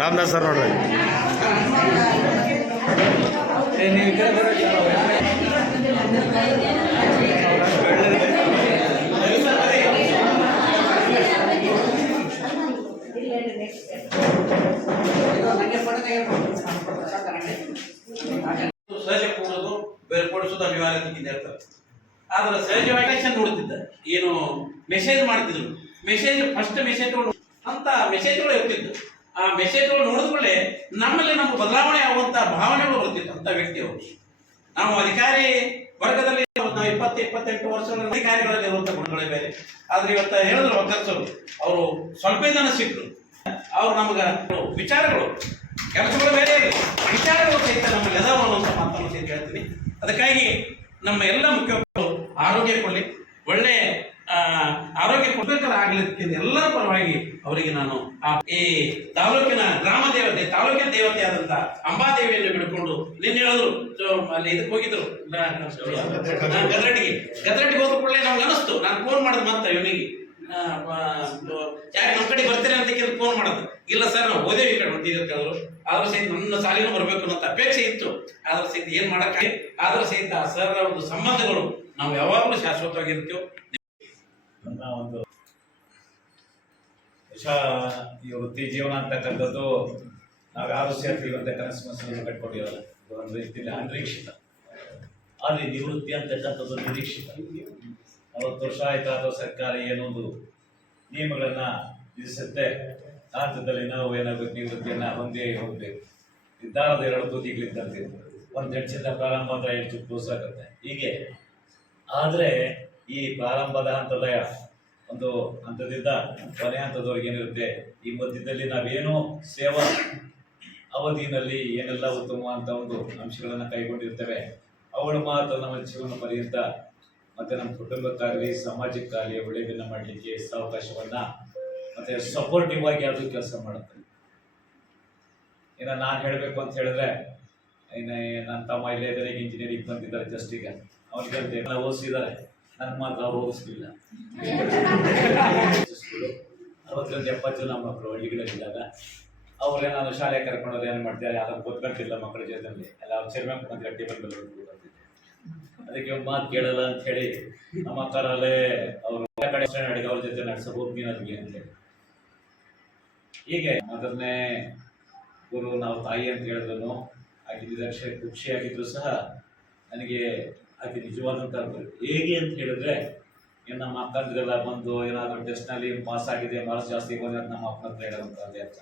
Ramdas sir ನೋಡ್ರಿ ಸಹಜ ಕೂಡೋದು ಬೇರ್ಪಡಿಸೋದು ಅನಿವಾರ್ಯತೆ ಇರ್ತದೆ. ಆದ್ರೆ ಸಹಜವಾಗಿ ನೋಡ್ತಿದ್ದ ಏನು ಮೆಸೇಜ್ ಮಾಡ್ತಿದ್ರು, ಮೆಸೇಜ್ ಫಸ್ಟ್ ಮೆಸೇಜ್ಗಳು ಅಂತ ಮೆಸೇಜ್ಗಳು ಇರ್ತಿದ್ದು. ಆ ಮೆಸೇಜ್ಗಳು ನೋಡಿದ್ಕೊಳ್ಳೆ ನಮ್ಮಲ್ಲಿ ನಮ್ಗೆ ಬದಲಾವಣೆ ಆಗುವಂತ ಭಾವನೆಗಳು ಬರ್ತಿತ್ತು ಅಂತ ವ್ಯಕ್ತಿಯವರು. ನಾವು ಅಧಿಕಾರಿ ವರ್ಗದಲ್ಲಿ 20-28 ವರ್ಷಗಳ ಅಧಿಕಾರಿಗಳಲ್ಲಿ ಇರುವಂತ ಗುಣಗಳೇ ಬೇರೆ. ಆದ್ರೆ ಇವತ್ತ ಹೇಳಿದ್ರು ಒಕ್ಕರ್ಸರು ಅವರು ಸ್ವಲ್ಪ ಜನ ಸಿಕ್ಕರು, ಅವ್ರು ನಮ್ಗ ವಿಚಾರಗಳು ಕೆಲಸಗಳು ಬೇರೆ ಇರಲಿ, ವಿಚಾರಗಳು ಸಹಿತ ನಮ್ಮಲ್ಲಿ ಅದಾವ ಅನ್ನುವಂಥ ಮಾತನ್ನು ಸಹಿತ ಹೇಳ್ತೀನಿ. ಅದಕ್ಕಾಗಿ ನಮ್ಮ ಎಲ್ಲ ಮುಖ್ಯರು ಆರೋಗ್ಯ ಕೊಡಲಿ, ಒಳ್ಳೆ ಆರೋಗ್ಯ ಕೊಡಬೇಕಾಗಲಿಕ್ಕೆ ಎಲ್ಲರ ಪರವಾಗಿ ಅವರಿಗೆ ನಾನು ಈ ತಾಲೂಕಿನ ಗ್ರಾಮ ದೇವತೆ, ತಾಲೂಕಿನ ದೇವತೆಯಾದಂಥ ಅಂಬಾದೇವಿಯನ್ನು ಬಿಡ್ಕೊಂಡು ನಿನ್ನೆ ಹೇಳಿದ್ರು ಅಲ್ಲಿ ಇದಕ್ಕೆ ಹೋಗಿದ್ರು ಗದ್ರಟ್ಟಿಗೆ ಹೋದ ಕೂಡಲೇ ನಮ್ಗೆ ಅನಿಸ್ತು. ನಾನು ಫೋನ್ ಮಾಡಿದ್ ಮತ್ತೆ ಇವನಿಗೆ ಯಾಕೆ ನಮ್ಮ ಕಡೆ ಬರ್ತೀರಾ ಅಂತ ಫೋನ್ ಮಾಡೋದು. ಇಲ್ಲ ಸರ್ ನಾವು ಓದೇವಿ ಈ ಕಡೆ ಹೊಂಟಿದ್ರು ಕೇಳಿದ್ರು. ಆದ್ರೂ ಸಹಿತ ನನ್ನ ಸಾಲಿನೂ ಬರಬೇಕು ಅನ್ನೋ ಅಪೇಕ್ಷೆ ಇತ್ತು. ಆದ್ರೂ ಸಹಿತ ಏನ್ ಮಾಡಕ್ಕೆ, ಆದ್ರೂ ಸಹಿತ ಸರ್ ಒಂದು ಸಂಬಂಧಗಳು ನಾವು ಯಾವಾಗಲೂ ಶಾಶ್ವತವಾಗಿರ್ತೀವಿ. ನನ್ನ ಒಂದು ಈ ವೃತ್ತಿ ಜೀವನ ಅಂತಕ್ಕಂಥದ್ದು ನಾವು ಯಾರು ಸೇರ್ತೀವಿ ಅಂತ ಕನಸು ಮನಸ್ಸನ್ನು ಕಟ್ಕೊಂಡಿರೋಲ್ಲ. ಒಂದು ರೀತಿಯಲ್ಲಿ ಅನಿರೀಕ್ಷಿತ, ಅಲ್ಲಿ ನಿವೃತ್ತಿ ಅಂತಕ್ಕಂಥದ್ದು ನಿರೀಕ್ಷಿತ. 40 ವರ್ಷ ಆಯ್ತಾದ ಸರ್ಕಾರ ಏನೊಂದು ನಿಯಮಗಳನ್ನ ವಿಧಿಸುತ್ತೆ, ಆ ಹಂತದಲ್ಲಿ ನಾವು ಏನಾಗಬೇಕು, ನಿವೃತ್ತಿಯನ್ನ ಹೊಂದೇ ಹೋಗ್ಬೇಕು. ನಿರ್ಧಾರದ 2 ತುದಿಗಳಿದ್ದಂತೆ, ಒಂದು ಹೆಜ್ಜೆಯಿಂದ ಪ್ರಾರಂಭ ಅಂದ್ರೆ ಹೆಚ್ಚು ಪ್ರೋತ್ಸಾಹಕ್ಕೆ ಹೀಗೆ. ಆದರೆ ಈ ಪ್ರಾರಂಭದ ಹಂತದ ಒಂದು ಹಂತದಿಂದ ಕೊನೆ ಹಂತದವರೆಗೆ ಏನಿರುತ್ತೆ, ಈ ಮಧ್ಯದಲ್ಲಿ ನಾವೇನೋ ಸೇವಾ ಅವಧಿನಲ್ಲಿ ಏನೆಲ್ಲ ಉತ್ತಮ ಅಂತ ಒಂದು ಅಂಶಗಳನ್ನು ಕೈಗೊಂಡಿರ್ತೇವೆ, ಅವಳು ಮಾತ್ರ ನಮ್ಮ ಜೀವನ ಪರ್ಯಂತ ಮತ್ತೆ ನಮ್ಮ ಕುಟುಂಬಕ್ಕಾಗಲಿ ಸಮಾಜಕ್ಕಾಗಲಿ ಒಳ್ಳೆಯದನ್ನು ಮಾಡಲಿಕ್ಕೆ ಅವಕಾಶವನ್ನ ಮತ್ತೆ ಸಪೋರ್ಟಿವ್ ಆಗಿ ಅದು ಕೆಲಸ ಮಾಡುತ್ತೆ. ಇನ್ನು ನಾನು ಹೇಳಬೇಕು ಅಂತ ಹೇಳಿದ್ರೆ, ಇನ್ನು ನನ್ನ ತಮ್ಮ ಇಲ್ಲೇ ಇದ್ದಾರೆ, ಇಂಜಿನಿಯರಿಂಗ್ ಬಂದಿದ್ದಾರೆ ಜಸ್ಟ್ ಈಗ. ಅವ್ರಿಗೆ ಹೇಳ್ತೇವೆ ನಾವು ಓದಿಸಿದ್ದಾರೆ, ನನ್ನ ಮಾತ್ರ ಅವ್ರು ಓದಿಸ್ಲಿಲ್ಲ. 60-70 ಜನ ಮಕ್ಕಳು ಹಳ್ಳಿಗಳಲ್ಲಿದ್ದಾಗ ಅವ್ರೇ ನಾನು ಶಾಲೆ ಕರ್ಕೊಂಡೋದು ಏನು ಮಾಡ್ತಾರೆ, ಯಾರು ಗೊತ್ಕೊಂತಿಲ್ಲ ಮಕ್ಕಳ ಜೊತೆಯಲ್ಲಿ ಎಲ್ಲ ಅವ್ರು ಚೇರ್ಮನ್ ಬಂದು ಗಟ್ಟಿ ಬಂದು ಅದಕ್ಕೆ ಒಂದು ಮಾತು ಕೇಳಲ್ಲ ಅಂತ ಹೇಳಿ ನಮ್ಮ ಅಕ್ಕರಲ್ಲೇ ಅವರು ಕಡೆ ನಡೆಗೆ ಅವ್ರ ಜೊತೆ ನಡೆಸೋ ಹೋಗ್ತೀನಿ ಅದಕ್ಕೆ ಅಂತೇಳಿ. ಹೀಗೆ ಅದನ್ನೇ ಗುರು ನಾವು ತಾಯಿ ಅಂತ ಹೇಳಿದ್ರು ಆಕೆ ಖುಷಿಯಾಗಿದ್ರು ಸಹ ನನಗೆ ಆಕೆ ನಿಜವಾದಂಥ ಹೇಗೆ ಅಂತ ಹೇಳಿದ್ರೆ, ನಮ್ಮ ಅಕ್ಕಂದಿಗೆಲ್ಲ ಬಂದು ಏನಾದರೂ ಟೆಸ್ಟ್ನಲ್ಲಿ ಪಾಸ್ ಆಗಿದೆ, ಮಾರ್ಕ್ಸ್ ಜಾಸ್ತಿ ಬಂದ್ರೆ ಅಂತ ನಮ್ಮ ಅಪ್ಪನ ಹತ್ರ ಹೇಳೋಂಥದ್ದೇ ಅರ್ಥ.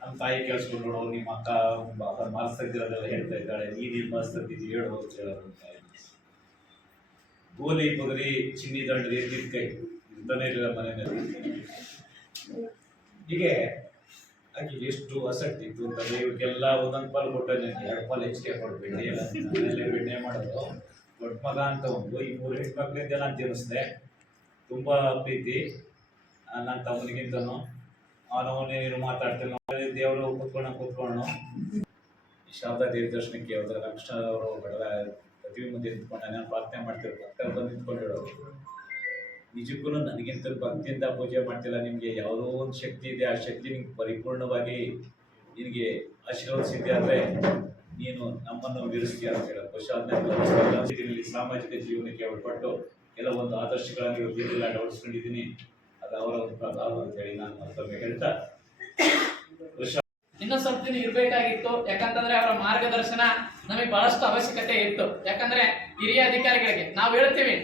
ನಮ್ಮ ತಾಯಿ ಕೇಳಿಸ್ಕೊಂಡು ನೋಡು, ನಿಮ್ಮ ಅಕ್ಕ ಮಾರ್ಕ್ಸ್ ತೆಗೆದಿರೋದೆಲ್ಲ ಹೇಳ್ತಾ ಇದ್ದಾಳೆ, ನೀನು ಮಾರ್ಕ್ಸ್ ತೆಗೆದಿದ್ದು ಹೇಳು ಅಂತ ಹೇಳೋದು. ಗೋಲಿ ಪಗರಿ ಚಿನ್ನಿ ದಂಡದ ಎತ್ತಿದ ಕೈ ಇಂತಾನೆ ಇರಲಿಲ್ಲ ಮನೆಯಲ್ಲಿ. ಹೀಗೆ ಆಕೆ ಎಷ್ಟು ಆಸಕ್ತಿ ಇತ್ತು ಅಂತಂದ್ರೆ ಇವಕ್ಕೆಲ್ಲ ಒಂದೊಂದು ಪಾಲು ಕೊಟ್ಟು 2 ಪಾಲು ಹೆಚ್ಚಿಗೆ ಕೊಡ್ಬೇಡಿ ಮನೆಯಲ್ಲೇ ಬೆಣ್ಣೆ ಮಾಡೋದು. ದೊಡ್ಡ ಮಗ ಅಂತ ಒಂದು ಈ 3 ಹೆಣ್ಮಕ್ಳಿಂದ ನಾನು ಜನಿಸಿದೆ. ತುಂಬ ಪ್ರೀತಿ ನನ್ನ ತಮ್ಮನಿಗಿಂತನೂ. ಅವನೇನು ಮಾತಾಡ್ತಿಲ್ಲ, ದೇವರು ಕೂತ್ಕೊಂಡು ಶಾರದಾ ದೇವಿ ದರ್ಶನಕ್ಕೆ ಹೋದ್ರೆ ರಾಮಕೃಷ್ಣ ಅವರು ಬಡವ ಪ್ರತಿ ಮುಂದೆ ನಿಂತ್ಕೊಂಡು ನಾನು ಪ್ರಾರ್ಥನೆ ಮಾಡ್ತಿರೋ ಭಕ್ತರು ಬಂದು ನಿಂತ್ಕೊಂಡಿರೋರು. ನಿಜಕ್ಕೂ ನನಗಿಂತ ಭಕ್ತಿಯಿಂದ ಪೂಜೆ ಮಾಡ್ತಿಲ್ಲ. ನಿಮಗೆ ಯಾವುದೋ ಒಂದು ಶಕ್ತಿ ಇದೆ, ಆ ಶಕ್ತಿ ನಿಮ್ಗೆ ಪರಿಪೂರ್ಣವಾಗಿ ನಿನಗೆ ಆಶೀರ್ವದಿಸಿದೆ ಆದರೆ ನೀನು ನಮ್ಮನ್ನು ವಿವರಿಸ್ತೀಯ ಅಂತ ಹೇಳೋದು. ಬಹುಶಃ ಸಾಮಾಜಿಕ ಜೀವನಕ್ಕೆ ಒಳಪಟ್ಟು ಕೆಲವೊಂದು ಆದರ್ಶಗಳನ್ನು ಇವತ್ತಿಲ್ಲ ಅಳವಡಿಸ್ಕೊಂಡಿದ್ದೀನಿ. ಅದು ಅವರ ಒಂದು ಪ್ರಭಾವ ಅಂತ ಹೇಳಿ ನಾನು ಮತ್ತೊಮ್ಮೆ ಹೇಳ್ತಾ ಇನ್ನೂ ಸ್ವಲ್ಪ ದಿನ ಇರ್ಬೇಕಾಗಿತ್ತು. ಯಾಕಂತಂದ್ರೆ ಅವರ ಮಾರ್ಗದರ್ಶನ ನಮಗೆ ಬಹಳಷ್ಟು ಅವಶ್ಯಕತೆ ಇತ್ತು. ಯಾಕಂದ್ರೆ ಹಿರಿಯ ಅಧಿಕಾರಿಗಳಿಗೆ ನಾವು ಹೇಳ್ತೀವಿ,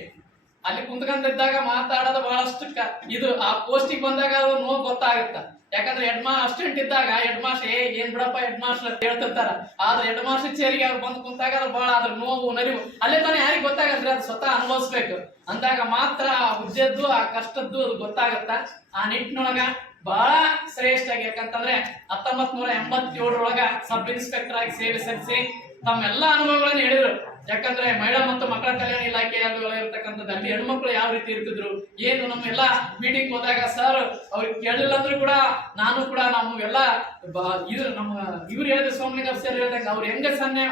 ಅಲ್ಲಿ ಕುಂತ್ಕೊಂಡಿದ್ದಾಗ ಮಾತಾಡೋದು ಬಹಳಷ್ಟು ಇದು ಆ ಪೋಸ್ಟಿಗೆ ಬಂದಾಗ ಅದು ನೋವು ಗೊತ್ತಾಗುತ್ತ. ಯಾಕಂದ್ರೆ ಅಸಿಸ್ಟೆಂಟ್ ಇದ್ದಾಗ ಹೆಡ್ ಮಾಸ್ಟರ್ ಏನ್ ಬಿಡಪ್ಪ ಹೆಡ್ ಮಾಸ್ಟರ್ ಹೇಳ್ತಿರ್ತಾರ. ಆದ್ರೆ ಹೆಡ್ ಮಾಸ್ಟರ್ ಚೇರಿಗೆ ಅವ್ರು ಬಂದು ಕುಂತಾಗ ಅದು ಬಹಳ ಅದ್ರ ನೋವು ನಲಿವು ಅಲ್ಲೇ ತಾನೇ ಯಾರಿಗೆ ಗೊತ್ತಾಗತ್ರಿ, ಅದು ಸ್ವತಃ ಅನುಭವಿಸ್ಬೇಕು. ಅಂದಾಗ ಮಾತ್ರ ಆ ಹುಜ್ಜದ್ದು ಆ ಕಷ್ಟದ್ದು ಅದು ಗೊತ್ತಾಗತ್ತ. ಆ ನಿಟ್ಟಿನೊಳಗ ಬಹಳ ಶ್ರೇಷ್ಠ ಆಗಿ, ಯಾಕಂತಂದ್ರೆ 1987 ಸಬ್ ಇನ್ಸ್ಪೆಕ್ಟರ್ ಆಗಿ ಸೇವೆ ಸಲ್ಲಿಸಿ ತಮ್ಮೆಲ್ಲ ಅನುಭವಗಳನ್ನು ಹೇಳಿದ್ರು. ಯಾಕಂದ್ರೆ ಮಹಿಳಾ ಮತ್ತು ಮಕ್ಕಳ ಕಲ್ಯಾಣ ಇಲಾಖೆಯಲ್ಲಿ ಇರ್ತಕ್ಕಂಥದ್ದು ಅಲ್ಲಿ ಹೆಣ್ಮಕ್ಳು ಯಾವ ರೀತಿ ಇರ್ತಿದ್ರು ಏನು, ನಮ್ಮೆಲ್ಲ ಮೀಟಿಂಗ್ ಹೋದಾಗ ಸರ್ ಅವ್ರಿಗೆ ಕೇಳಲಿಲ್ಲ ಅಂದ್ರೂ ಕೂಡ ನಾನು ಕೂಡ ನಮ್ಗೆಲ್ಲ ಇದು ನಮ್ಮ ಇವ್ರು ಹೇಳಿದ ಸೋಮಲಿಂಗ ಸರ್ ಹೇಳಿದಾಗ ಅವ್ರು ಹೆಂಗ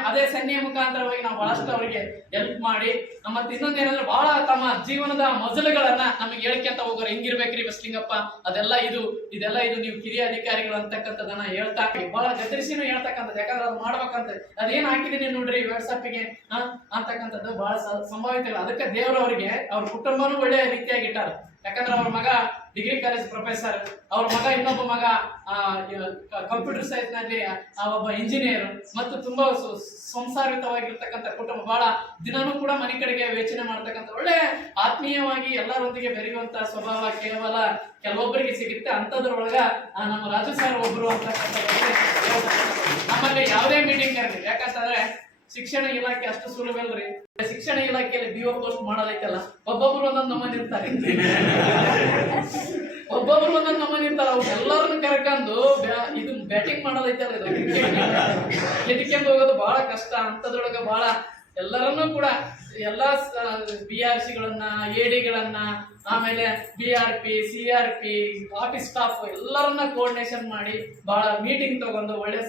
ಅದೇ ಸನ್ನೆ ಮುಖಾಂತರವಾಗಿ ನಾವು ಬಹಳಷ್ಟು ಅವರಿಗೆ ಹೆಲ್ಪ್ ಮಾಡಿ ಮತ್ತೆ ಇನ್ನೊಂದೇನಂದ್ರೆ ಬಹಳ ತಮ್ಮ ಜೀವನದ ಮಜಲುಗಳನ್ನ ನಮಗೆ ಹೇಳ್ಕೊಂತ ಹೋಗೋರು. ಹೆಂಗಿರ್ಬೇಕ್ರಿ ಬಸ್ಲಿಂಗಪ್ಪ ಇದೆಲ್ಲ ಇದು ನೀವು ಕಿರಿಯ ಅಧಿಕಾರಿಗಳು ಅಂತಕ್ಕಂಥದನ್ನ ಹೇಳ್ತಾ ಬಹಳ ಗದರಿಸಿನೂ ಹೇಳ್ತಕ್ಕಂಥದ್ದು. ಯಾಕಂದ್ರೆ ಅದು ಮಾಡ್ಬೇಕಂತ ಅದೇನ್ ಹಾಕಿದೀನಿ ನೋಡ್ರಿ ವಾಟ್ಸಪ್ಗೆ ಅಂತಕ್ಕಂಥದ್ದು ಬಹಳ ಸಂಭಾವಿತ ಇಲ್ಲ. ಅದಕ್ಕೆ ದೇವರವರಿಗೆ ಅವ್ರ ಕುಟುಂಬನೂ ಒಳ್ಳೆಯ ರೀತಿಯಾಗಿ ಇಟ್ಟಾರ. ಯಾಕಂದ್ರೆ ಅವ್ರ ಮಗ ಡಿಗ್ರಿ ಕಾಲೇಜ್ ಪ್ರೊಫೆಸರ್, ಅವ್ರ ಮಗ ಇನ್ನೊಬ್ಬ ಮಗ ಕಂಪ್ಯೂಟರ್ ಸೈನ್ಸ್ ನಲ್ಲಿ ಒಬ್ಬ ಇಂಜಿನಿಯರ್ ಮತ್ತು ತುಂಬಾ ಸಂಸಾರಿತವಾಗಿರ್ತಕ್ಕಂಥ ಕುಟುಂಬ. ಬಹಳ ದಿನನೂ ಕೂಡ ಮನೆ ಕಡೆಗೆ ಯೋಚನೆ ಮಾಡ್ತಕ್ಕಂಥ ಒಳ್ಳೆ ಆತ್ಮೀಯವಾಗಿ ಎಲ್ಲರೊಂದಿಗೆ ಬೆರೆಯುವಂತ ಸ್ವಭಾವ ಕೇವಲ ಕೆಲವೊಬ್ಬರಿಗೆ ಸಿಗುತ್ತೆ. ಅಂತದ್ರೊಳಗ ನಮ್ಮ ರಾಜು ಸರ್ ಒಬ್ರು ಅಂತಕ್ಕಂಥ ನಮ್ಮಲ್ಲಿ ಯಾವುದೇ ಮೀಟಿಂಗ್ ಇರಲಿ. ಯಾಕಂತಂದ್ರೆ ಶಿಕ್ಷಣ ಇಲಾಖೆ ಅಷ್ಟು ಸುಲಭ ಅಲ್ರಿ. ಶಿಕ್ಷಣ ಇಲಾಖೆಯಲ್ಲಿ BO ಪೋಸ್ಟ್ ಮಾಡೋದೈತಲ್ಲ ಒಬ್ಬೊಬ್ರು ಒಂದೊಂದು ನಮೂನಿ ಇರ್ತಾರೆ. ಒಬ್ಬೊಬ್ರು ಒಂದೊಂದು ನಮೂನಿ ಇರ್ತಾರೆ. ಅವ್ರು ಎಲ್ಲರನ್ನು ಕರ್ಕೊಂಡು ಇದು ಬ್ಯಾಟಿಂಗ್ ಮಾಡೋದೈತಲ್ಲ ಇದು ಎದಕ್ಕೆಂದು ಹೋಗೋದು ಬಹಳ ಕಷ್ಟ. ಅಂತದ್ರೊಳಗ ಬಹಳ ಎಲ್ಲರನ್ನೂ ಕೂಡ ಎಲ್ಲಾ BRCಗಳನ್ನ ADಗಳನ್ನ ಆಮೇಲೆ BRP CRP ಆಫೀಸ್ ಸ್ಟಾಫ್ ಎಲ್ಲರನ್ನ ಕೋಆರ್ಡಿನೇಷನ್ ಮಾಡಿ ಬಹಳ ಮೀಟಿಂಗ್ ತಗೊಂಡು ಒಳ್ಳೆ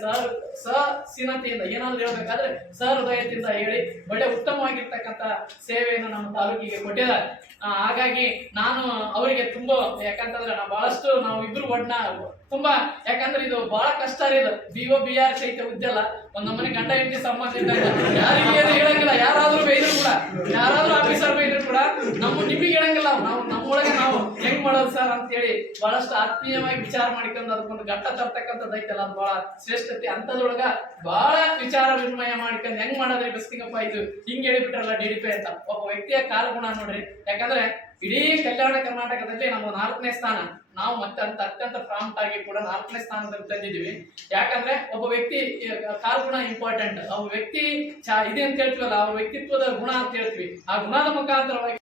ಸಹಸೀನತೆಯಿಂದ ಏನಾದ್ರು ಹೇಳ್ಬೇಕಾದ್ರೆ ಸಹೃದಯದಿಂದ ಹೇಳಿ ಒಳ್ಳೆ ಉತ್ತಮವಾಗಿರ್ತಕ್ಕಂಥ ಸೇವೆಯನ್ನು ನಮ್ಮ ತಾಲೂಕಿಗೆ ಕೊಟ್ಟಿದ್ದಾರೆ. ಹಾಗಾಗಿ ನಾನು ಅವರಿಗೆ ತುಂಬಾ ಯಾಕಂತಂದ್ರೆ ನಾವು ಇಬ್ರು ಒಡ್ನ ತುಂಬಾ ಯಾಕಂದ್ರೆ ಇದು ಬಹಳ ಕಷ್ಟ ರೀ. ಇದು BO BRC ಐತೆ ಉದ್ಯಲ್ಲ ಒಂದ್ ನಮ್ಮನೆ ಗಂಡ ಹೆಂಡತಿ ಸಂಬಂಧ ಯಾರಿಗೆ ಏನು ಹೇಳಂಗಿಲ್ಲ. ಯಾರಾದ್ರೂ ಬೈದ್ರು ಕೂಡ ಯಾರಾದ್ರೂ ಆಫೀಸರ್ ಬೈದ್ರು ಕೂಡ ನಿಮಗೆ ಹೇಳಂಗಿಲ್ಲ. ನಮ್ಮೊಳಗೆ ನಾವು ಹೆಂಗ್ ಮಾಡೋದು ಸರ್ ಅಂತ ಹೇಳಿ ಬಹಳಷ್ಟು ಆತ್ಮೀಯವಾಗಿ ವಿಚಾರ ಮಾಡ್ಕೊಂಡು ಅದಕ್ಕೊಂದು ಘಟ್ಟ ತರ್ತಕ್ಕಂಥದ್ದು ಐತಲ್ಲ ಅದು ಬಹಳ ಶ್ರೇಷ್ಠತೆ. ಅಂತದ್ರೊಳಗ ಬಹಳ ವಿಚಾರ ವಿನಿಮಯ ಮಾಡ್ಕೊಂಡು ಹೆಂಗ್ ಮಾಡೋದ್ರಿ ಬಸ್ತಿಂಗಪ್ಪ ಇದು ಹಿಂಗ್ ಹೇಳಿಬಿಟ್ರಲ್ಲ DDP ಅಂತ. ಒಬ್ಬ ವ್ಯಕ್ತಿಯ ಕಾಲಗುಣ ನೋಡ್ರಿ. ಯಾಕಂದ್ರೆ ಇಡೀ ಕಲ್ಯಾಣ ಕರ್ನಾಟಕದಲ್ಲಿ ನಮ್ಮ 4ನೇ ಸ್ಥಾನ. ನಾವು ಮತ್ತೆ ಅತ್ಯಂತ ಪ್ರಾಂಪ್ಟ್ ಆಗಿ ಕೂಡ 4ನೇ ಸ್ಥಾನದಲ್ಲಿ ತಂದಿದ್ದೀವಿ. ಯಾಕಂದ್ರೆ ಒಬ್ಬ ವ್ಯಕ್ತಿ ಕಾಲ್ಗುಣ ಇಂಪಾರ್ಟೆಂಟ್. ಒಬ್ಬ ವ್ಯಕ್ತಿ ಇದೆ ಅಂತ ಹೇಳ್ತೀವಲ್ಲ, ಅವ್ರ ವ್ಯಕ್ತಿತ್ವದ ಗುಣ ಅಂತ ಹೇಳ್ತೀವಿ. ಆ ಗುಣದ ಮುಖಾಂತರವಾಗಿ